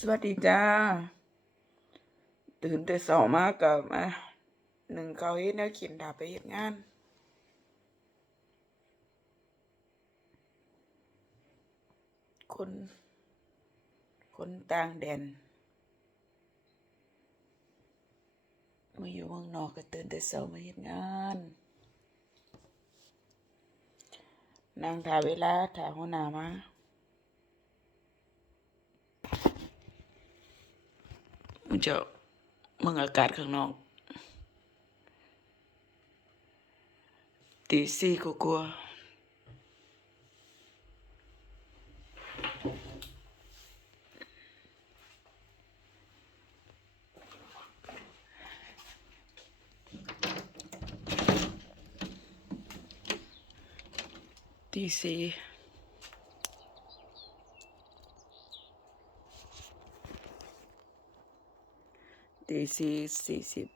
สวัสดีจ้า ตื่นแต่เช้ามากับมาหนึ่งเขาเฮ็ดแนวกินดาไปเฮ็ดงานคนคนต่างแดนมาอยู่เมืองนอกก็ตื่นแต่เช้ามาเฮ็ดงานนั่งท่าเวลาท่าหัวหน้ามา มันจะเมืองอากาศข้างนอก ตีสี่ก็กลัวาตีสี่ ตีสี่สี่สิบ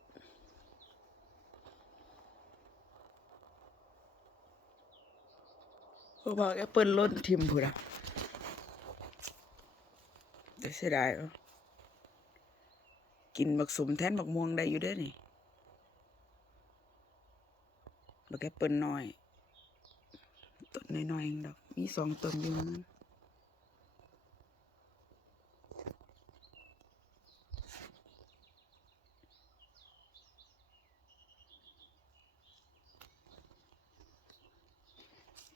พราะว่าแอปเปิลล้นทิมพุ่นอะแต่เสียดายกินบักสมแทนบักม่วงได้อยู่ด้อนี่บักแอปเปิลน้อยต้นน้อยๆเองดอก มีสองต้นอยู่นั้น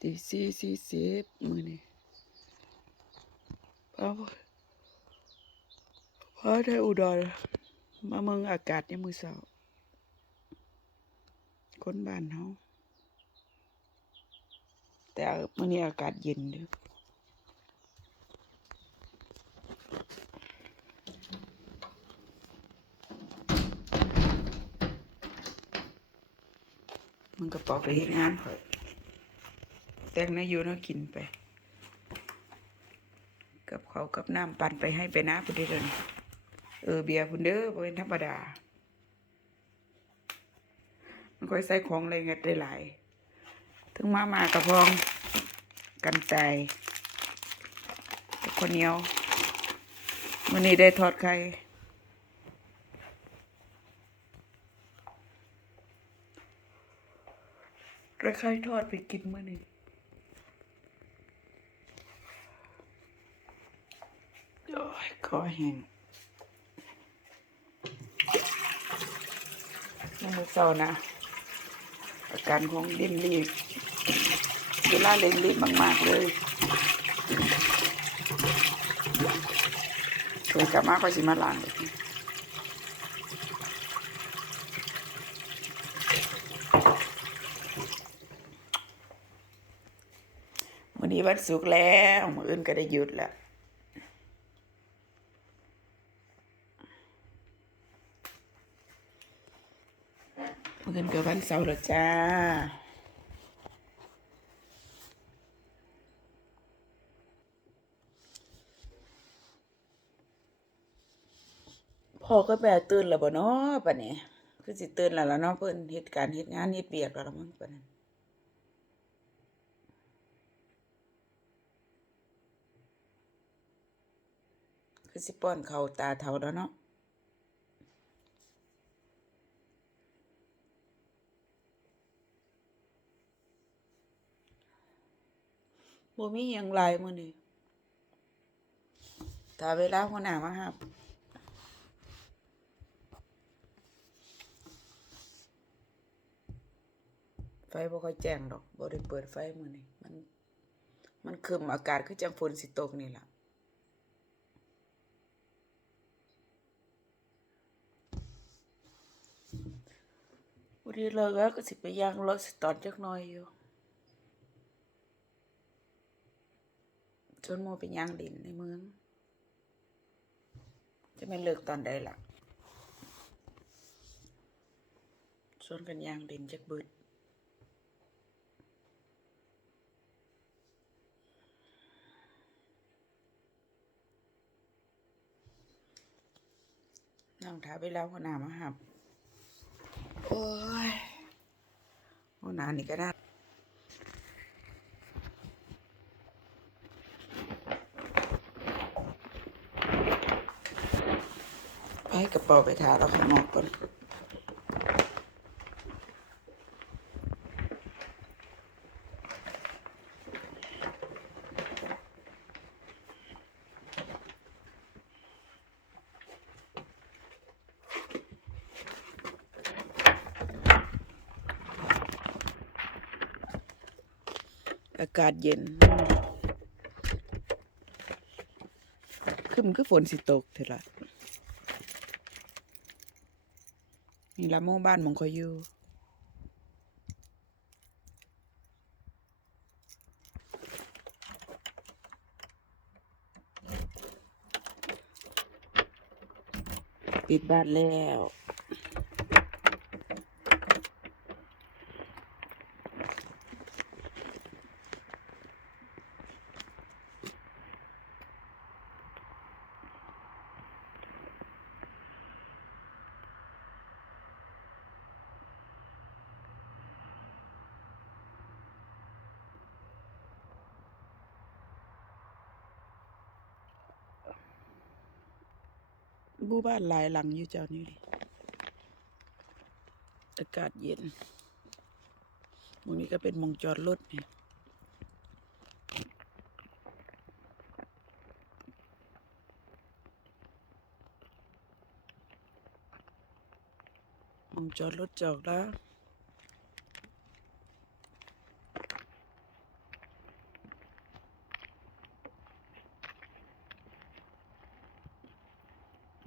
ตีสี่สี่สิบมือนี่เอพอได้อุดรมาเมืองอากาศยามมือเช้าคนบ้านเฮาแต่มื้อนี้อากาศเย็นด้อมันกระเป๋าไปเฮ็ดงานข่อย แต่งนาอยู่นะกินไป กับเขากับน้ำปั่นไปให้ไปนะพุ่นเด้อเดี๋ยวนี้เออเบียร์พุ่นเด้อเป็นธรรมดา มันค่อยใส่ของอะไรเงี้ยได้หลายถึงมามากระพองกันไก่กับข้าวเหนียวมื้อนี้ได้ทอดไข่ได้ไข่ทอดไปกินมื้อนี้โอ้อแห้งยังมือเช้านะ อาการของดินรีบเวลาเร่งรีบมากๆเลยเคยกลับมาก็สิมาล้างเลยวันนี้วันศุกร์แล้ว มื้ออื่นก็ได้หยุดแล้ว มื้ออื่นก็วันเสาร์แล้วจ้าพ่อก็แม่ตื่นแล้วบ่เนาะปะเนี้คือสิตื่นแล้วล่ะเนาะเพิ่นเฮ็ดการณ์เฮ็ดงานเฮ็ดเวียกแล้วล่ะมั้งปะนั้นคือสิป้อนเขาตาเฒ่าแล้วเนาะ บ่มีหยังหลายมื้อนี้ถ้าเวลาหัวหน้ามารับไฟบ่ค่อยแจ้งดอกบ่ได้เปิดไฟมื้อนี้มัน มันครึ้มอากาศคือจังฝนสิตกนี่ล่ะวันนี้เลิกแล้วก็สิไปย่างรถสตอร์จักหน่อยอยู่ ชวนหมู่ไปย่างดินในเมือง จะไม่เลิกตอนใดล่ะชวนกันย่างดินจักบึดนั่งท้าไปแล้วหัวหน้ามาหับ โอ้ยหัวหน้านี่ก็ได้ ให้กระเป๋าไปทาแล้วข้างนอกก่อนอากาศเย็นขึ้นคือฝนสิตกเถอะละ นี่ละโมู่บ้านมองคอยอยู่ปิดบ้านแล้ว บูบ้านหลายหลังอยู่เจ้านี่ดิอากาศเย็นมองนี้ก็เป็นมองจอดรถนี่ยมองจอดรถจอกแล้ว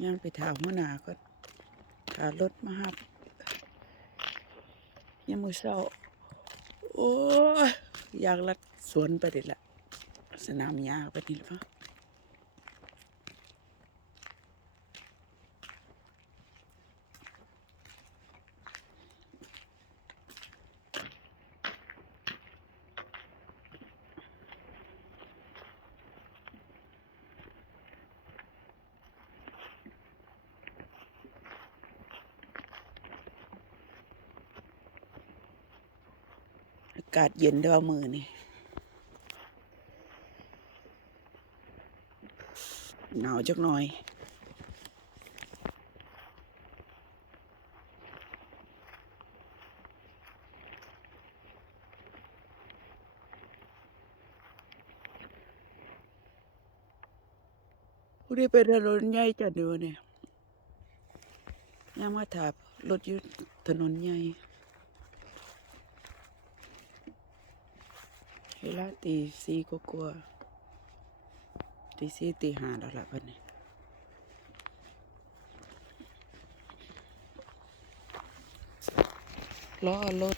ย่างไปถามหัวหน้าก็ถารถมาหับยางมือเศร้า โอ้ยอยากลัดสวนไปเด็ดละ สนามหญ้าไปนี่ละอา กาศเย็นด้วยมือนี่หนาวจักหน่อยผู้ที่เป็นถนนใหญ่จัดเดียวะเนี่ยย่ามาถาบรถยุถนนใหญ่ เวลาตีสี่ก็กลัวตีสี่ตีห้าแล้วล่ะพันนี้ล้อรถ